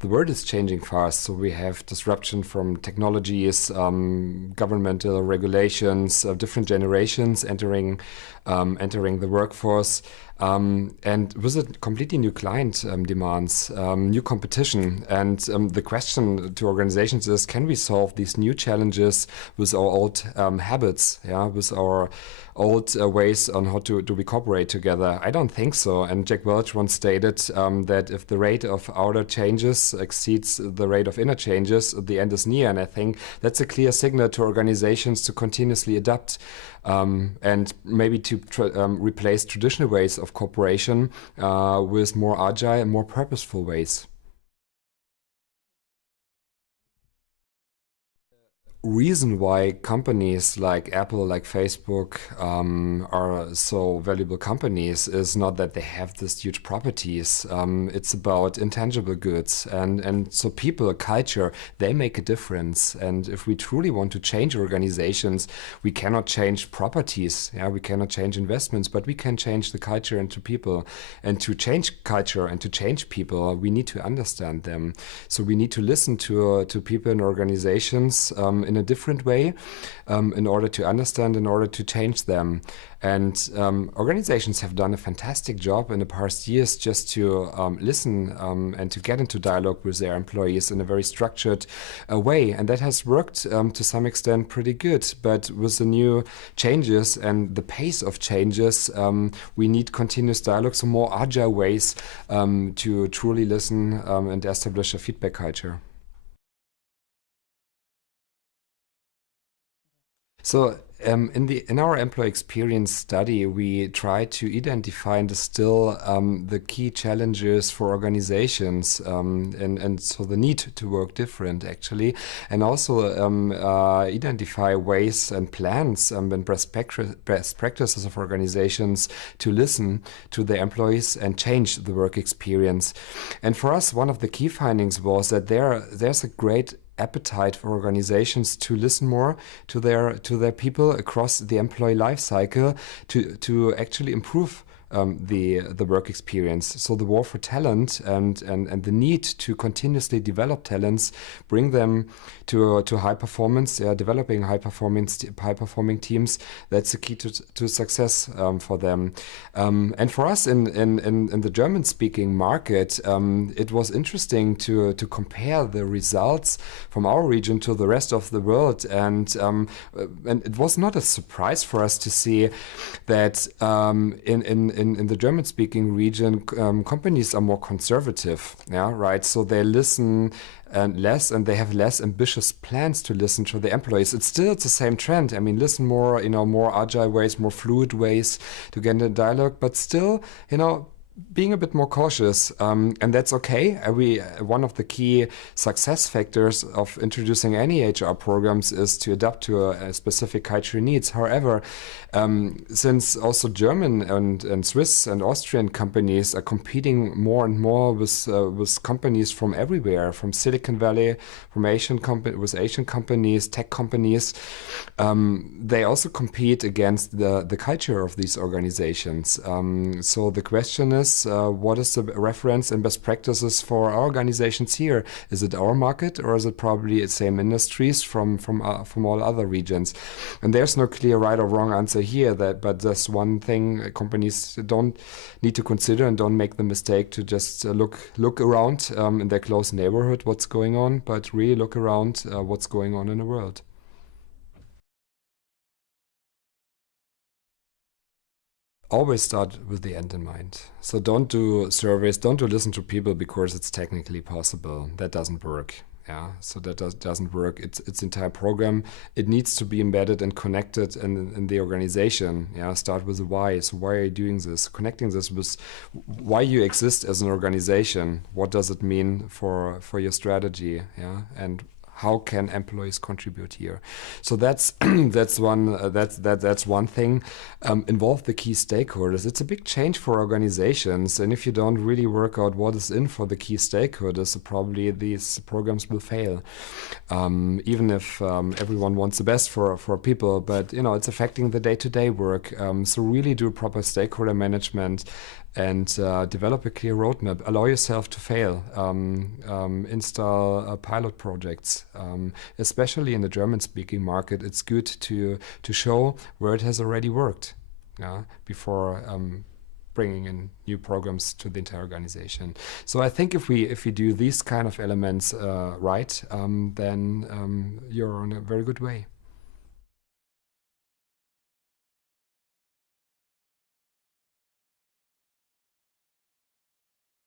the world is changing fast. So we have disruption from technologies, governmental regulations, different generations entering the workforce. And with a completely new client demands, new competition. And the question to organizations is, can we solve these new challenges with our old habits, with our old ways on how do we cooperate together? I don't think so. And Jack Welch once stated that if the rate of outer changes exceeds the rate of inner changes, the end is near. And I think that's a clear signal to organizations to continuously adapt and maybe to replace traditional ways of cooperation with more agile and more purposeful ways. Reason why companies like Apple, like Facebook, are so valuable companies is not that they have these huge properties. It's about intangible goods, and so people, culture, they make a difference. And if we truly want to change organizations, we cannot change properties. We cannot change investments, but we can change the culture into people. And to change culture and to change people, we need to understand them. So we need to listen to people in organizations in a different way in order to understand, in order to change them. And organizations have done a fantastic job in the past years just to listen and to get into dialogue with their employees in a very structured way. And that has worked to some extent pretty good. But with the new changes and the pace of changes, we need continuous dialogue, so more agile ways to truly listen and establish a feedback culture. So in our employee experience study, we try to identify and distill the key challenges for organizations and so the need to work different actually, and also identify ways and plans and best practices of organizations to listen to their employees and change the work experience. And for us, one of the key findings was that there's a great appetite for organizations to listen more to their people across the employee life cycle to actually improve the work experience. So the war for talent and the need to continuously develop talents, bring them to high performance, developing high performing teams. That's the key to success for them. And for us in the German speaking market, it was interesting to compare the results from our region to the rest of the world, and it was not a surprise for us to see that in the German-speaking region, companies are more conservative, right? So they listen less, and they have less ambitious plans to listen to the employees. It's still the same trend. I mean, listen more, more agile ways, more fluid ways to get into dialogue, but still, being a bit more cautious, and that's okay. One of the key success factors of introducing any HR programs is to adapt to a specific cultural needs. However, since also German and Swiss and Austrian companies are competing more and more with companies from everywhere, from Silicon Valley, from Asian companies, tech companies, they also compete against the culture of these organizations. So the question is, what is the reference and best practices for our organizations here? Is it our market, or is it probably the same industries from all other regions? And there's no clear right or wrong answer here. But that's one thing companies don't need to consider, and don't make the mistake to just look around in their close neighborhood what's going on, but really look around what's going on in the world. Always start with the end in mind. So don't do surveys, don't do listen to people because it's technically possible. That doesn't work. So that doesn't work. It's entire program. It needs to be embedded and connected in the organization. Start with the why. So why are you doing this? Connecting this with why you exist as an organization. What does it mean for your strategy? And how can employees contribute here? So that's that's one thing. Involve the key stakeholders. It's a big change for organizations, and if you don't really work out what is in for the key stakeholders, probably these programs will fail. Even if everyone wants the best for people, but it's affecting the day-to-day work. So really do proper stakeholder management and develop a clear roadmap. Allow yourself to fail. Install pilot projects. Especially in the German-speaking market, it's good to show where it has already worked before bringing in new programs to the entire organization. So I think if we do these kind of elements right, then you're on a very good way.